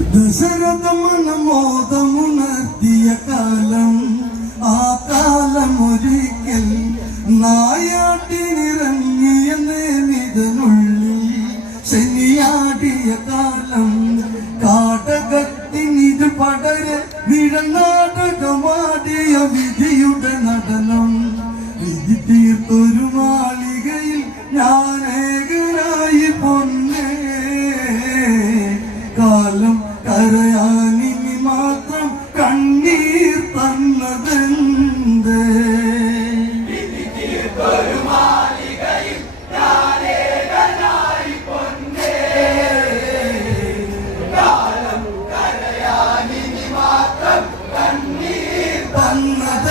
ദശരഥ മനമോദമുണർത്തിയ കാലം ആ കാലമൊരിക്കൽ നായാട്ടിനിറങ്ങിയ നേമിതനുള്ളിൽ ശനിയാടിയ കാലം. കാടകത്തിനിത് പടരെ വിഴനാടകമാടിയ വിധിയുടെ നടനം. വിധി തീർത്തൊരു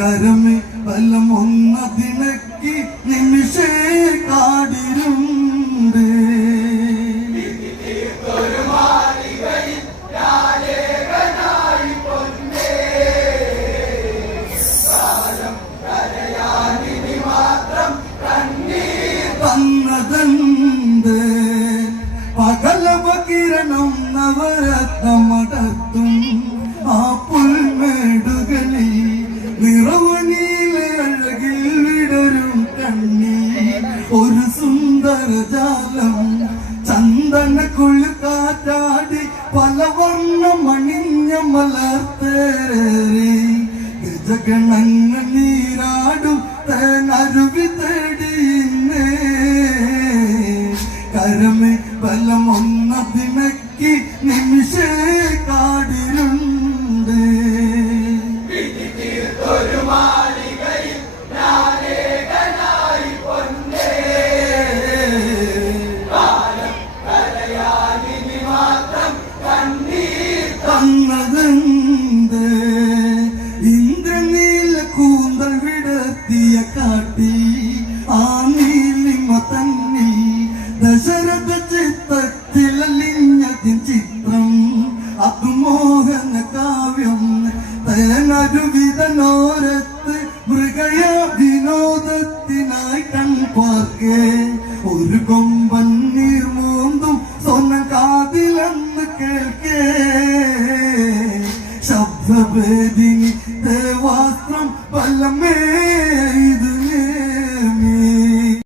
കരമേ ബലം ഒന്നതിനക്കി നിമിഷേ കാടിരുണ്ട്. തന്നതന്ത് പകലവ കിരണം നവരത്നമടത്തും ജാലം ചന്ദന കുളിക്കാറ്റാടി പലവർണ മണിഞ്ഞ മലർത്തേറി ഗജഗണങ്ങൾ നീരാടും തേനരുവി തേടി കരമേ ബലമൊന്നതിനക്കി നിമിഷേ അതുമോഹന കാവ്യം തേനരുവിതനോരത്ത് മൃഗയ വിനോദത്തിനായി കൺപാർക്കേ. ഒരു കൊമ്പൻ നീർമോന്തും സ്വന്തം കാതിലെന്ന് കേൾക്കേ. ശബ്ദഭേദിനി ദേവാസ്ത്രം പല്ലമേ